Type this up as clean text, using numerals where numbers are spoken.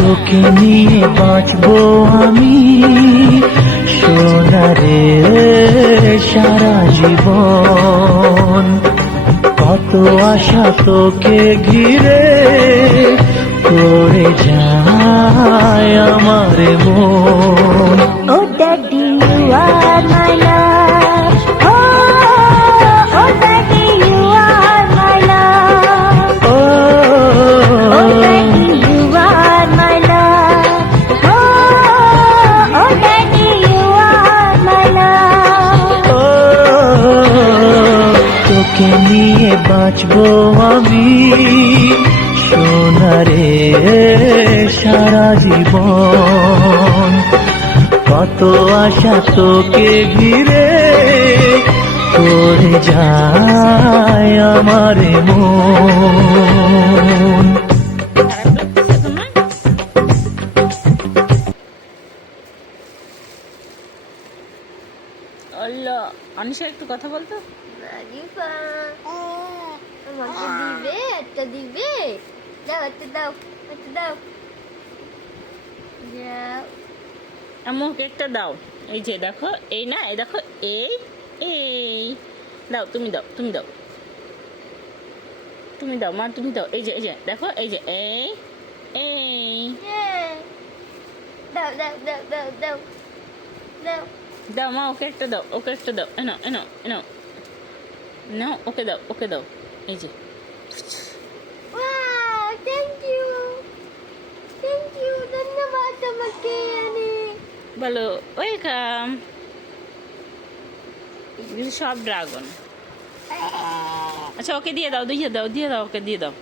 তোকে নিয়ে বাঁচবো আমি সোনারে সারা জীবন। কত আশা তোকে ঘিরে করে যায় আমার মন। Oh daddy, you are my love. Oh, oh daddy, you are my love. Oh daddy, you are my love. Oh, oh daddy, you are my love. তোকে নিয়ে বাঁচবো আমি সোনারে সারা জীবন। কত আশা তোকে ঘিরে করে যায় আমার মন। আল্লাহ, অনিশা একটু কথা বলতো। রাজিফা আমাকে দিবে, একটা দিবে। দাও, একটা দাও, একটা দাও। যাও। আম্মু কেকটা দাও। এই যে দেখো, এই না, এই দেখো, এই এই দাও, তুমি দাও, তুমি দাও, তুমি দাও মা, তুমি দাও। এই যে দেখো, এই যে এই এই দাও দাও দাও দাও দাও দাও। দাও মা, ওকে একটা দাও, ওকে একটা দাও। এনো এনো এনো নাও, ওকে দাও, ওকে দাও। এই যে wow, thank you, thank you, ধন্যবাদ তোমাকে অনেক। বলো ওয়েলকাম। এগুলো সব ড্রাগন। আচ্ছা ওকে দিয়ে দাও, দিয়ে দাও, দিয়ে দাও, ওকে দিয়ে দাও।